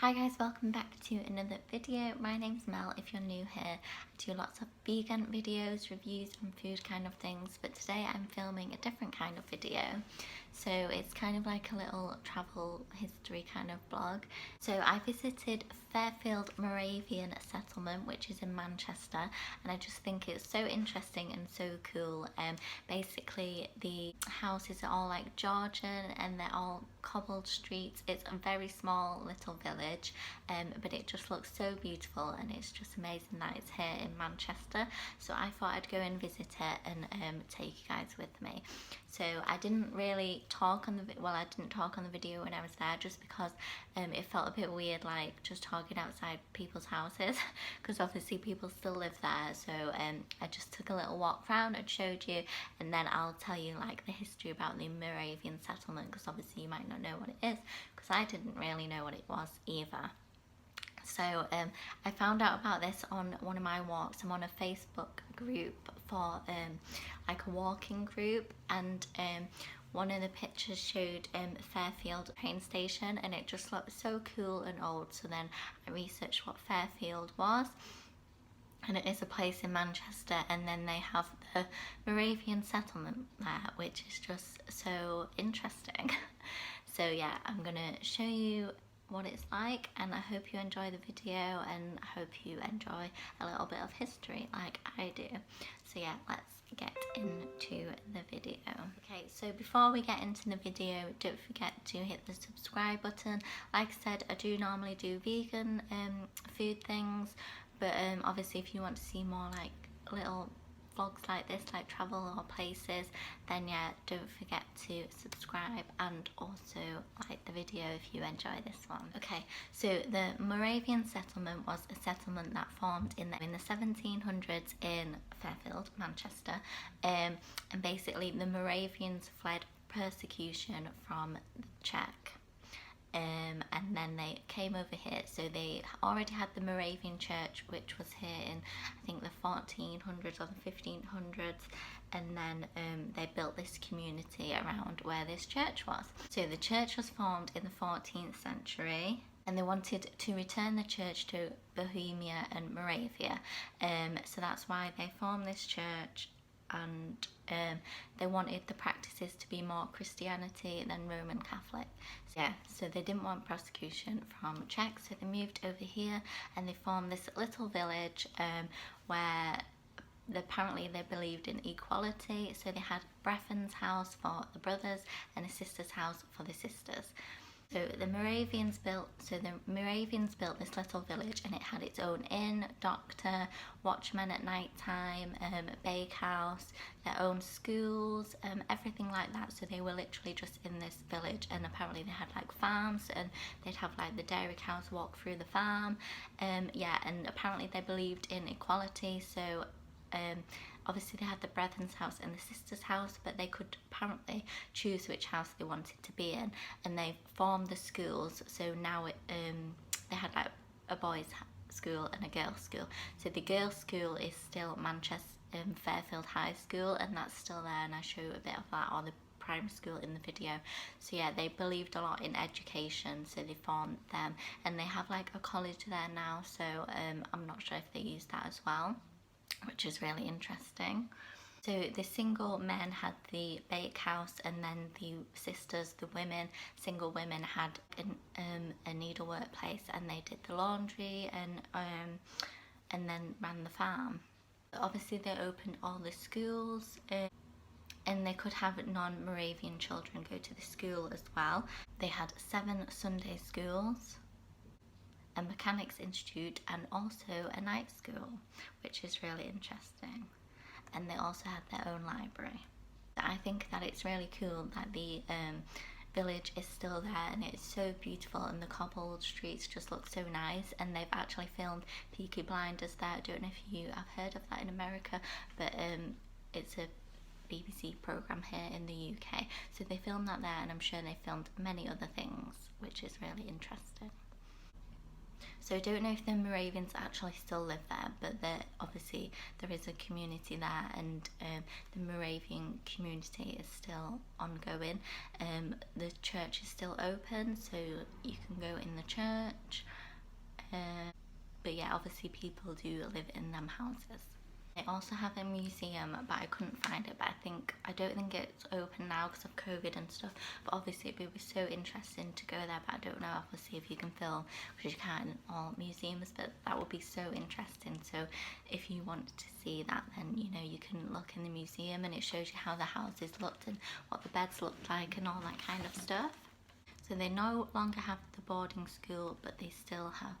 Hi guys, welcome back to another video. My name's Mel. If you're new here, I do lots of vegan videos, reviews and food kind of things, but today I'm filming a different kind of video. So it's kind of like a little travel history kind of vlog. So I visited Fairfield Moravian Settlement, which is in Manchester, and I just think it's so interesting and so cool. Basically the houses are all like Georgian and they're all cobbled streets. It's a very small little village, but it just looks so beautiful, and it's just amazing that it's here in Manchester. So I thought I'd go and visit it and take you guys with me. So I didn't really talk on the I didn't talk on the video when I was there, just because it felt a bit weird, like just talking outside people's houses, because obviously people still live there. So I just took a little walk around and showed you, and then I'll tell you like the history about the Moravian settlement, because obviously you might not know what it is, because I didn't really know what it was either. So I found out about this on one of my walks. I'm on a Facebook group for like a walking group, and one of the pictures showed Fairfield train station, and it just looked so cool and old. So then I researched what Fairfield was, and it is a place in Manchester, and then they have the Moravian Settlement there, which is just so interesting. So yeah, I'm gonna show you what it's like, and I hope you enjoy the video, and I hope you enjoy a little bit of history like I do. So yeah, let's get into the video. Okay, so before we get into the video, don't forget to hit the subscribe button. Like I said, I do normally do vegan food things, but obviously if you want to see more like little vlogs like this, like travel or places, then yeah, don't forget to subscribe and also like the video if you enjoy this one. Okay, so the Moravian settlement was a settlement that formed in the 1700s in Fairfield, Manchester, and basically the Moravians fled persecution from the Czech. And then they came over here. So they already had the Moravian church, which was here in I think the 1400s or the 1500s, and then they built this community around where this church was. So the church was formed in the 14th century, and they wanted to return the church to Bohemia and Moravia, so that's why they formed this church. And they wanted the practices to be more Christianity than Roman Catholic. So, yeah, so they didn't want persecution from Czechs, so they moved over here and they formed this little village where apparently they believed in equality. So they had Brethren's house for the brothers and a sister's house for the sisters. So the Moravians built this little village, and it had its own inn, doctor, watchman at night time, bakehouse, their own schools, everything like that. So they were literally just in this village, and apparently they had like farms, and they'd have like the dairy cows walk through the farm. Yeah, and apparently they believed in equality. So obviously they had the brethren's house and the sister's house, but they could apparently choose which house they wanted to be in, and they formed the schools. So now they had like a boys' school and a girls' school. So the girls' school is still Manchester Fairfield High School, and that's still there, and I show a bit of that, or the primary school in the video. So yeah, they believed a lot in education, so they formed them, and they have like a college there now. So I'm not sure if they use that as well, which is really interesting. So the single men had the bakehouse, and then the sisters, the women, single women, had a needlework place, and they did the laundry and then ran the farm. Obviously they opened all the schools, and they could have non-Moravian children go to the school as well. They had 7 Sunday schools, a mechanics institute, and also a night school, which is really interesting. And they also had their own library. I think that it's really cool that the village is still there, and it's so beautiful, and the cobbled streets just look so nice. And they've actually filmed Peaky Blinders there. I don't know if you have heard of that in America, but it's a BBC programme here in the UK. So they filmed that there, and I'm sure they filmed many other things, which is really interesting. So I don't know if the Moravians actually still live there, but obviously there is a community there, and the Moravian community is still ongoing. The church is still open, so you can go in the church. But yeah, obviously people do live in them houses. They also have a museum, but I couldn't find it. But I don't think it's open now because of COVID and stuff. But obviously it would be so interesting to go there. But I don't know, obviously, if you can film, because you can't in all museums. But that would be so interesting. So if you want to see that, then you know you can look in the museum, and it shows you how the houses looked and what the beds looked like and all that kind of stuff. So they no longer have the boarding school, but they still have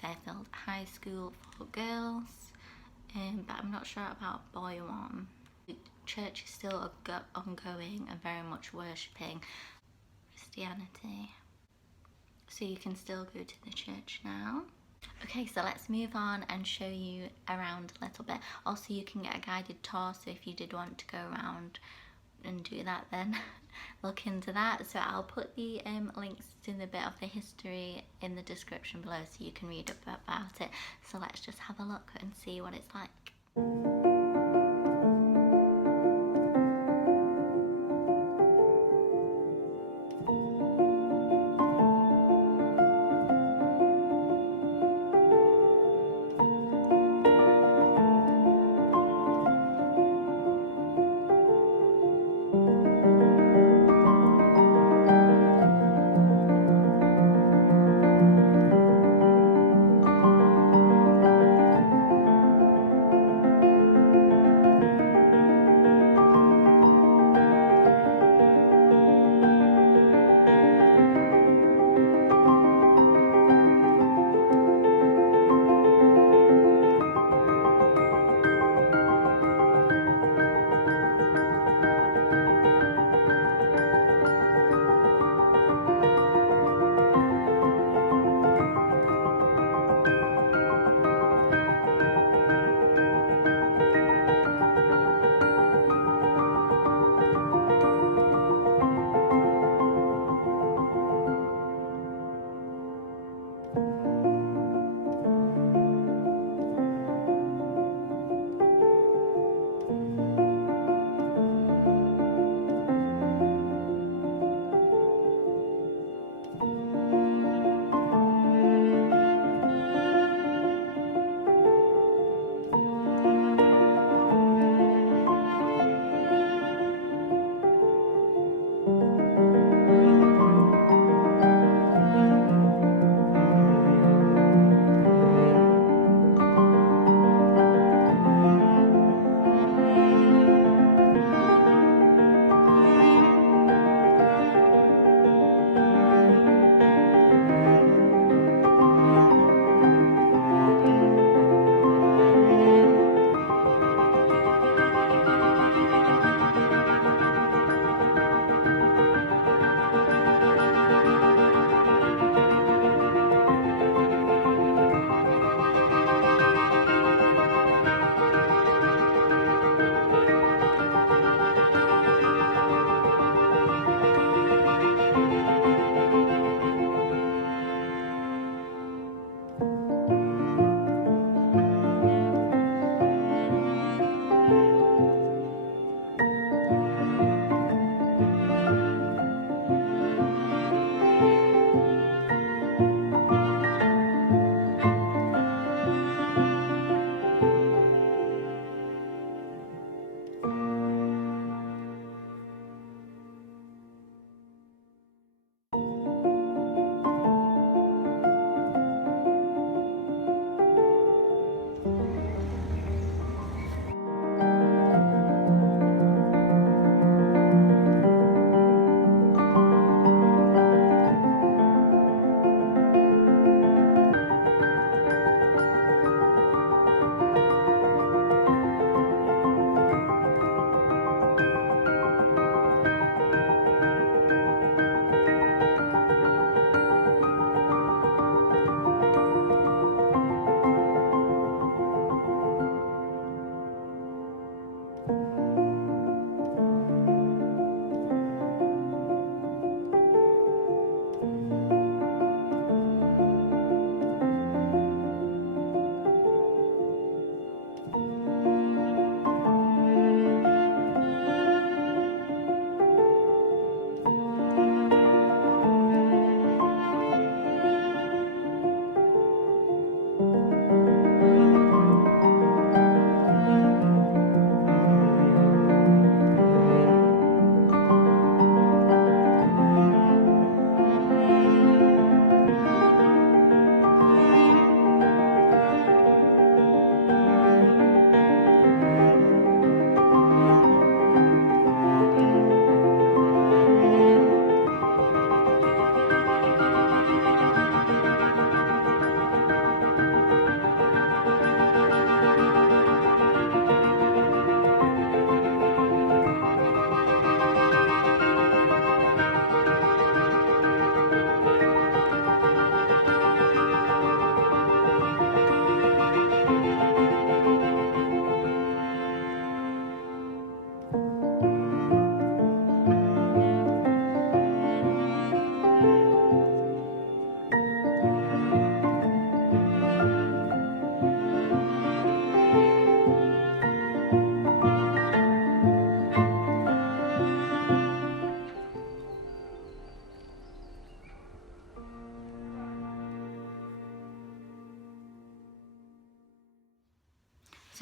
Fairfield High School for girls. But I'm not sure about boy one. The church is still ongoing and very much worshipping Christianity. So you can still go to the church now. Okay, so let's move on and show you around a little bit. Also, you can get a guided tour, so if you did want to go around and do that, then look into that. So I'll put the links to the bit of the history in the description below, so you can read up about it. So let's just have a look and see what it's like.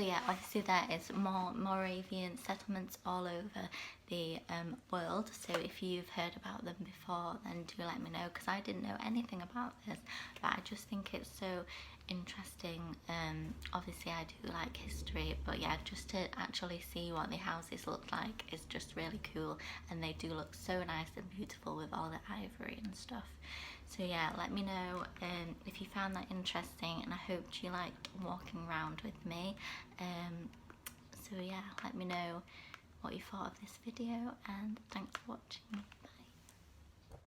So yeah, obviously there is more Moravian settlements all over the world. So if you've heard about them before, then do let me know, because I didn't know anything about this, but I just think it's so interesting. Obviously I do like history, but yeah, just to actually see what the houses look like is just really cool, and they do look so nice and beautiful with all the ivory and stuff. So yeah, let me know if you found that interesting, and I hope you liked walking around with me. So yeah, let me know what you thought of this video, and thanks for watching.